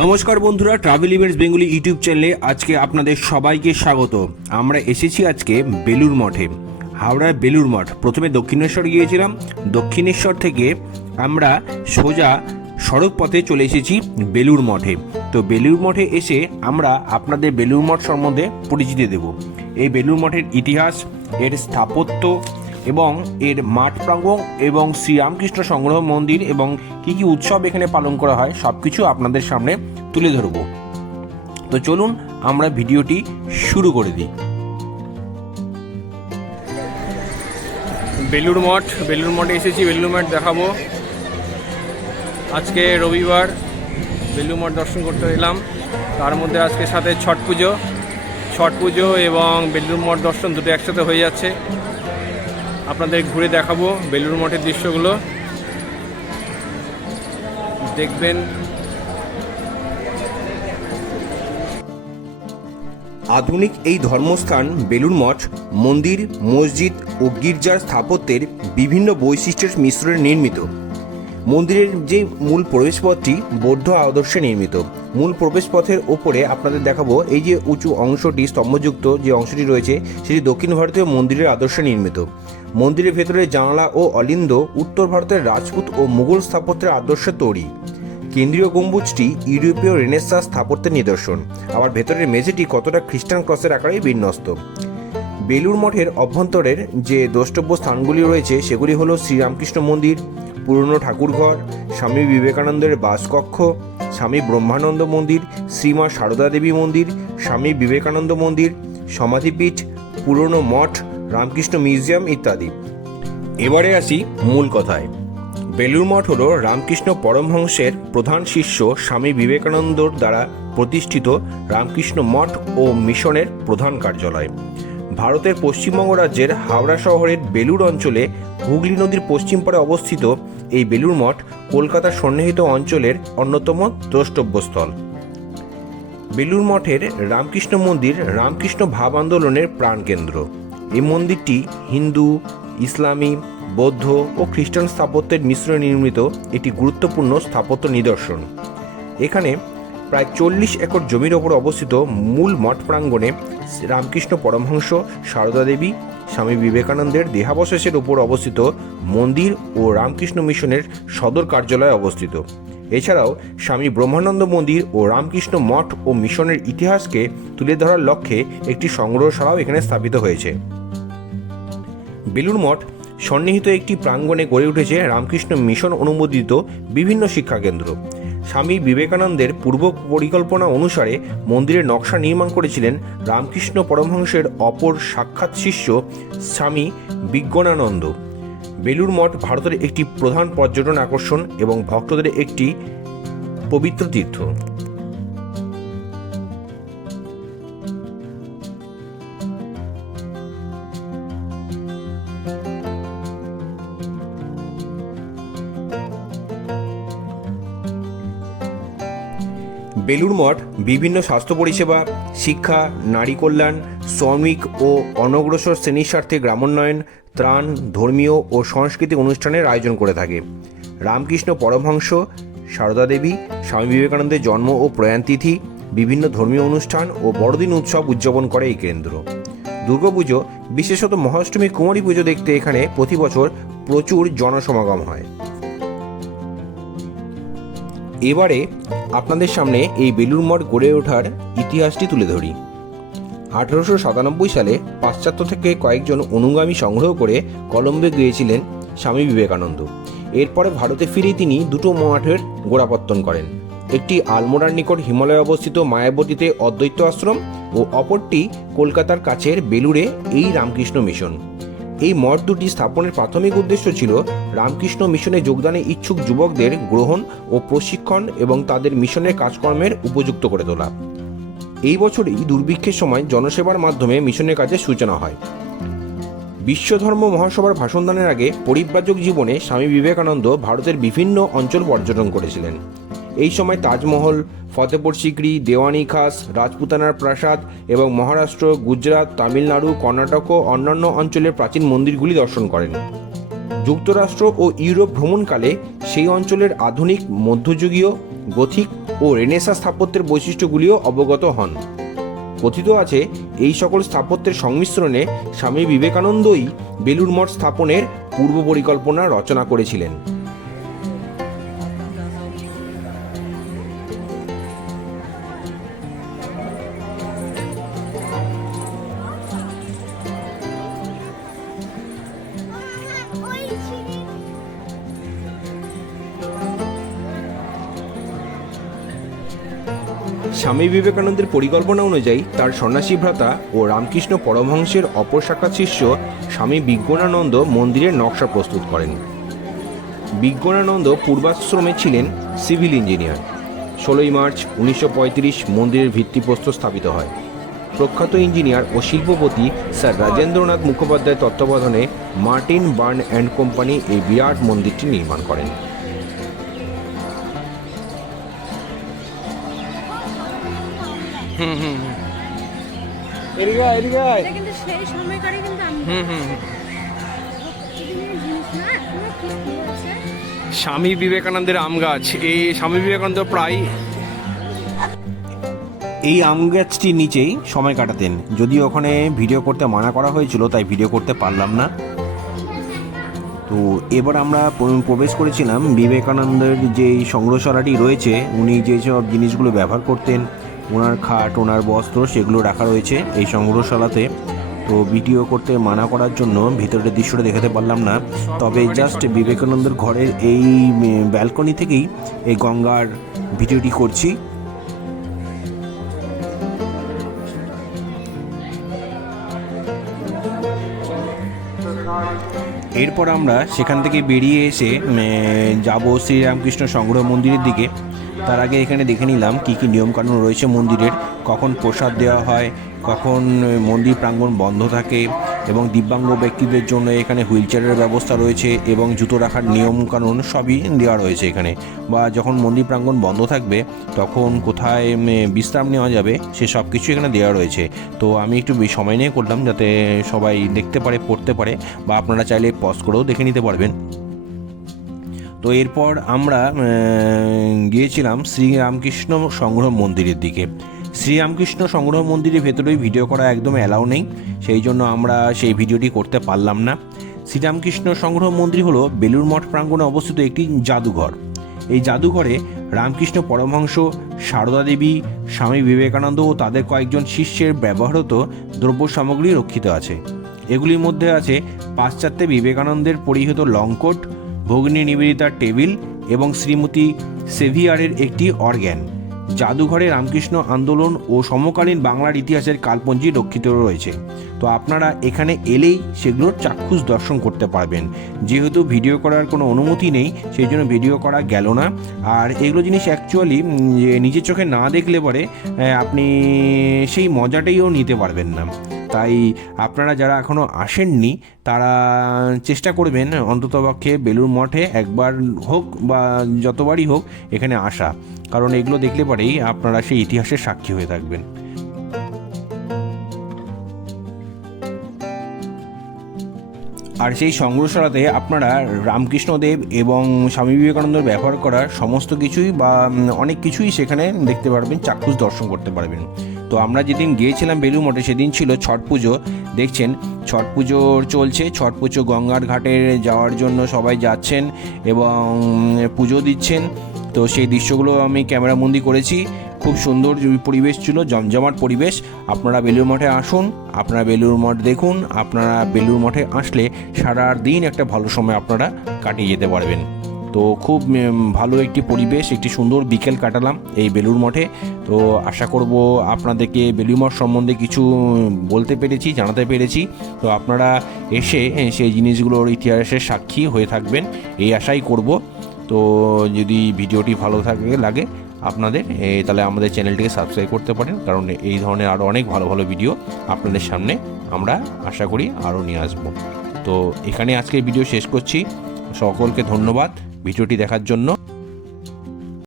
নমস্কার বন্ধুরা travel events Bengali YouTube চ্যানেলে আজকে আপনাদের সবাইকে স্বাগত। আমরা এসেছি আজকে বেলুর মঠে, হাওড়ার বেলুর মঠ। প্রথমে দক্ষিণেশ্বর গিয়েছিলাম, দক্ষিণেশ্বর থেকে আমরা সোজা সড়ক পথে চলে এসেছি বেলুর মঠে। তো বেলুর মঠে এসে আমরা আপনাদের বেলুর মঠ সম্বন্ধে পরিচিতি দেব। এই বেলুর মঠের ইতিহাস, এর স্থাপত্য এবং এর মাঠ প্রাঙ্গণ এবং শ্রীরামকৃষ্ণ সংগ্রহ মন্দির এবং কি কি উৎসব এখানে পালন করা হয় সব কিছু আপনাদের সামনে তুলে ধরব। তো চলুন আমরা ভিডিওটি শুরু করে দিই। বেলুর মঠ বেলুর মঠে এসেছি বেলুর মঠ দেখাবো। আজকে রবিবার বেলুর মঠ দর্শন করতে এলাম। তার মধ্যে আজকে সাথে ছট পুজো। ছট পুজো এবং বেলুর মঠ দর্শন দুটো একসাথে হয়ে যাচ্ছে। আপনাদের ঘুরে দেখাবো বেলুর মঠের দৃশ্যগুলো। দেখবেন। আধুনিক এই ধর্মস্থান বেলুর মঠ, মন্দির, মসজিদ ও গির্জার স্থাপত্যের বিভিন্ন বৈশিষ্ট্যের মিশ্রণে নির্মিত। মন্দিরের যে মূল প্রবেশপথটি, বৌদ্ধ আদর্শে নির্মিত। মূল প্রবেশপথের ওপরে আপনাদের দেখাবো এই যে উঁচু অংশটি, স্তম্ভযুক্ত যে অংশটি রয়েছে, সেটি দক্ষিণ ভারতীয় মন্দিরের আদর্শে নির্মিত। মন্দিরের ভেতরে জানালা ও অলিন্দ, উত্তর ভারতের রাজপুত ও মুঘল স্থাপত্যের আদর্শে তৈরি। কেন্দ্রীয় গম্বুজটি ইউরোপীয় রেনেসাঁ স্থাপত্যের নিদর্শন। আবার ভেতরের মেঝেটি কতটা খ্রিস্টান ক্রসের আকারে বিন্যস্ত। বেলুর মঠের অভ্যন্তরের যে দ্রষ্টব্য স্থানগুলি রয়েছে, সেগুলি হলো শ্রীরামকৃষ্ণ মন্দির, পুরনো ঠাকুরঘর, স্বামী বিবেকানন্দের বাসকক্ষ, স্বামী ব্রহ্মানন্দ মন্দির, শ্রীমা সারদা দেবী মন্দির, স্বামী বিবেকানন্দ মন্দির, সমাধিপীঠ, পুরনো মঠ রামকৃষ্ণ মিউজিয়াম ইত্যাদি। এবারে আসি মূল কথায়। বেলুর মঠ হল রামকৃষ্ণ পরমহংসের প্রধান শিষ্য স্বামী বিবেকানন্দর দ্বারা প্রতিষ্ঠিত রামকৃষ্ণ মঠ ও মিশনের প্রধান কার্যালয়। ভারতের পশ্চিমবঙ্গ রাজ্যের হাওড়া শহরের বেলুর অঞ্চলে হুগলি নদীর পশ্চিম পাড়ে অবস্থিত এই বেলুর মঠ কলকাতার সন্নিহিত অঞ্চলের অন্যতম দ্রষ্টব্যস্থল। বেলুর মঠের রামকৃষ্ণ মন্দির রামকৃষ্ণ ভাব আন্দোলনের প্রাণকেন্দ্র। এই মন্দিরটি হিন্দু, ইসলামী, বৌদ্ধ ও খ্রিস্টান স্থাপত্যের মিশ্রণে নির্মিত একটি গুরুত্বপূর্ণ স্থাপত্য নিদর্শন। এখানে প্রায় চল্লিশ একর জমির ওপর অবস্থিত মূল মঠ প্রাঙ্গণে রামকৃষ্ণ পরমহংস, সারদা দেবী, স্বামী বিবেকানন্দের দেহাবশেষের উপর অবস্থিত মন্দির ও রামকৃষ্ণ মিশনের সদর কার্যালয় অবস্থিত। এছাড়াও স্বামী ব্রহ্মানন্দ মন্দির ও রামকৃষ্ণ মঠ ও মিশনের ইতিহাসকে তুলে ধরার লক্ষ্যে একটি সংগ্রহশালাও এখানে স্থাপিত হয়েছে। বেলুর মঠ, সন্নিহিত একটি প্রাঙ্গণে গড়ে উঠেছে রামকৃষ্ণ মিশন অনুমোদিত বিভিন্ন শিক্ষাকেন্দ্র। স্বামী বিবেকানন্দের পূর্ব পরিকল্পনা অনুসারে মন্দিরের নকশা নির্মাণ করেছিলেন রামকৃষ্ণ পরমহংসের অপর সাক্ষাৎ শিষ্য স্বামী বিজ্ঞানানন্দ। বেলুর মঠ ভারতের একটি প্রধান পর্যটন আকর্ষণ এবং ভক্তদের একটি পবিত্র তীর্থ। বেলুর মঠ, বিভিন্ন স্বাস্থ্য পরিষেবা, শিক্ষা, নারী কল্যাণ, শ্রমিক ও অনগ্রসর শ্রেণির স্বার্থে গ্রামোন্নয়ন, ত্রাণ, ধর্মীয় ও সাংস্কৃতিক অনুষ্ঠানের আয়োজন করে থাকে। রামকৃষ্ণ পরমহংস, সারদা দেবী, স্বামী বিবেকানন্দের জন্ম ও প্রয়াণতিথি, বিভিন্ন ধর্মীয় অনুষ্ঠান ও বড়দিন উৎসব উদযাপন করে এই কেন্দ্র। দুর্গাপুজো, বিশেষত মহাষ্টমী কুমারী পুজো দেখতে এখানে প্রতি বছর প্রচুর জনসমাগম হয়। এবারে আপনাদের সামনে এই বেলুর মঠ গড়ে ওঠার ইতিহাসটি তুলে ধরি। আঠারোশো সাতানব্বই সালে পাশ্চাত্য থেকে কয়েকজন অনুগামী সংগ্রহ করে কলম্বে গিয়েছিলেন স্বামী বিবেকানন্দ। এরপরে ভারতে ফিরে তিনি দুটো মঠের গোড়াপত্তন করেন। একটি আলমোড়ার নিকট হিমালয়ে অবস্থিত মায়াবতীতে অদ্বৈত আশ্রম ও অপরটি কলকাতার কাছের বেলুড়ে এই রামকৃষ্ণ মিশন। এই মঠ দুটি স্থাপনের প্রাথমিক উদ্দেশ্য ছিল রামকৃষ্ণ মিশনে যোগদানে ইচ্ছুক যুবকদের গ্রহণ ও প্রশিক্ষণ এবং তাদের মিশনের কাজকর্মের উপযুক্ত করে তোলা। এই বছরই দুর্ভিক্ষের সময় জনসেবার মাধ্যমে মিশনের কাজের সূচনা হয়। বিশ্বধর্ম মহাসভার ভাষণদানের আগে পরিব্রাজক জীবনে স্বামী বিবেকানন্দ ভারতের বিভিন্ন অঞ্চল পর্যটন করেছিলেন। এই সময় তাজমহল ফতেপুর সিকরি, দেওয়ানি খাস, রাজপুতানার প্রাসাদ এবং মহারাষ্ট্র, গুজরাট, তামিলনাড়ু, কর্ণাটক ও অন্যান্য অঞ্চলের প্রাচীন মন্দিরগুলি দর্শন করেন। যুক্তরাষ্ট্র ও ইউরোপ ভ্রমণকালে সেই অঞ্চলের আধুনিক, মধ্যযুগীয়, গথিক ও রেনেসা স্থাপত্যের বৈশিষ্ট্যগুলিও অবগত হন। কথিত আছে, এই সকল স্থাপত্যের সংমিশ্রণে স্বামী বিবেকানন্দই বেলুর মঠ স্থাপনের পূর্ব পরিকল্পনা রচনা করেছিলেন। স্বামী বিবেকানন্দের পরিকল্পনা অনুযায়ী তার সন্ন্যাসী ভ্রাতা ও রামকৃষ্ণ পরমহংসের অপর শাখা শিষ্য স্বামী বিজ্ঞানানন্দ মন্দিরের নকশা প্রস্তুত করেন। বিজ্ঞানানন্দ পূর্বাশ্রমে ছিলেন সিভিল ইঞ্জিনিয়ার। ষোলোই মার্চ উনিশশো পঁয়ত্রিশ মন্দিরের ভিত্তিপ্রস্তর স্থাপিত হয়। প্রখ্যাত ইঞ্জিনিয়ার ও শিল্পপতি স্যার রাজেন্দ্রনাথ মুখোপাধ্যায় তত্ত্বাবধানে মার্টিন বার্ন অ্যান্ড কোম্পানি এই বিরাট মন্দিরটি নির্মাণ করেন। এদিকে আয়, এদিকে আয়। কিন্তু সেই সময়কারই কিন্তু আমি হুম হুম হুম। স্বামী বিবেকানন্দের আম গাছ। এই স্বামী বিবেকানন্দ প্রায় এই আম গাছটির নিচেই সময় কাটাতেন। যদি ওখানে ভিডিও করতে মানা করা হয়েছিল তাই ভিডিও করতে পারলাম না। তো এবার আমরা প্রবেশ করেছিলাম বিবেকানন্দের যে সংগ্রহশালাটি রয়েছে উনি যেসব জিনিসগুলো ব্যবহার করতেন ওনার খাট, ওনার বস্ত্র সেগুলো রাখা রয়েছে এই সংগ্রহশালাতে। তো ভিডিও করতে মানা করার জন্য ভিতরের দৃশ্যটা দেখাতে পারলাম না। তবে জাস্ট বিবেকানন্দের ঘরের এই ব্যালকনি থেকেই এই গঙ্গার ভিডিওটি করছি। এরপর আমরা সেখান থেকে বেরিয়ে এসে যাব শ্রীরামকৃষ্ণ সংগ্রহ মন্দিরের দিকে। তার আগে এখানে দেখে নিলাম কী কী নিয়মকানুন রয়েছে মন্দিরের। কখন প্রসাদ দেওয়া হয়, কখন মন্দির প্রাঙ্গণ বন্ধ থাকে এবং দিব্যাঙ্গ ব্যক্তিদের জন্য এখানে হুইল চেয়ারের ব্যবস্থা রয়েছে এবং জুতো রাখার নিয়মকানুন সবই দেওয়া রয়েছে এখানে। বা যখন মন্দির প্রাঙ্গণ বন্ধ থাকবে, তখন কোথায় বিশ্রাম নেওয়া যাবে, সে সব কিছু এখানে দেওয়া রয়েছে। তো আমি একটু সময় নিয়ে করলাম যাতে সবাই দেখতে পারে, পড়তে পারে বা আপনারা চাইলে পজ করেও দেখে নিতে পারবেন। তো এরপর আমরা গিয়েছিলাম শ্রীরামকৃষ্ণ সংগ্রহ মন্দিরের দিকে। শ্রীরামকৃষ্ণ সংগ্রহ মন্দিরের ভেতরেই ভিডিও করা একদম অ্যালাউ নেই, সেই জন্য আমরা সেই ভিডিওটি করতে পারলাম না। শ্রীরামকৃষ্ণ সংগ্রহ মন্দির হলো বেলুর মঠ প্রাঙ্গণে অবস্থিত একটি জাদুঘর। এই জাদুঘরে রামকৃষ্ণ পরমহংস, সারদা দেবী, স্বামী বিবেকানন্দ ও তাদের কয়েকজন শিষ্যের ব্যবহৃত দ্রব্য সামগ্রী রক্ষিত আছে। এগুলির মধ্যে আছে পাশ্চাত্যে বিবেকানন্দের পরিহিত লংকোট ভগ্নী নিবেদিতার টেবিল এবং শ্রীমতী সেভিয়ারের একটি অর্গ্যান জাদুঘরে রামকৃষ্ণ আন্দোলন ও সমকালীন বাংলার ইতিহাসের কালপঞ্জি রক্ষিত রয়েছে। তো আপনারা এখানে এলেই সেগুলোর চাক্ষুষ দর্শন করতে পারবেন। যেহেতু ভিডিও করার কোনো অনুমতি নেই, সেই জন্য ভিডিও করা গেল না। আর এগুলো জিনিস অ্যাকচুয়ালি নিজের চোখে না দেখলে পরে আপনি সেই মজাটাইও নিতে পারবেন না। তাই আপনারা যারা এখনও আসেননি, তারা চেষ্টা করবেন অন্ততপক্ষে বেলুর মঠে একবার হোক বা যতবারই হোক এখানে আসা। কারণ এগুলো দেখলে পরেই আপনারা সেই ইতিহাসের সাক্ষী হয়ে থাকবেন। আর সেই সংগ্রহশালাতে আপনারা রামকৃষ্ণদেব এবং স্বামী বিবেকানন্দর ব্যবহার করা সমস্ত কিছুই বা অনেক কিছুই সেখানে দেখতে পারবেন, চাক্ষুষ দর্শন করতে পারবেন। তো আমরা যেদিন গিয়েছিলাম বেলুর মঠে, সেদিন ছিল ছট পুজো। দেখছেন, ছট পুজো চলছে, ছট পুজো গঙ্গার ঘাটে যাওয়ার জন্য সবাই যাচ্ছেন এবং পুজো দিচ্ছেন। তো সেই দৃশ্যগুলো আমি ক্যামেরাবন্দি করেছি। খুব সুন্দর পরিবেশ ছিল, জমজমাট পরিবেশ। আপনারা বেলুর মঠে আসুন, আপনারা বেলুর মঠ দেখুন, আপনারা বেলুর মঠে আসলে সারা দিন একটা ভালো সময় আপনারা কাটিয়ে যেতে পারবেন। তো খুব ভালো একটি পরিবেশ, একটি সুন্দর বিকেল কাটালাম এই বেলুর মঠে। তো আশা করব আপনাদেরকে বেলুর মঠ সম্বন্ধে কিছু বলতে পেরেছি, জানাতে পেরেছি। তো আপনারা এসে সেই জিনিসগুলোর ইতিহাসের সাক্ষী হয়ে থাকবেন, এই আশাই করব। তো যদি ভিডিওটি ভালো থাকে, লাগে আপনাদের তাহলে আমাদের চ্যানেলটিকে সাবস্ক্রাইব করতে পারেন, কারণ এই ধরনের আরও অনেক ভালো ভালো ভিডিও আপনাদের সামনে আমরা আশা করি আরও নিয়ে আসব। তো এখানে আজকে ভিডিও শেষ করছি। সকলকে ধন্যবাদ ভিডিওটি দেখার জন্য।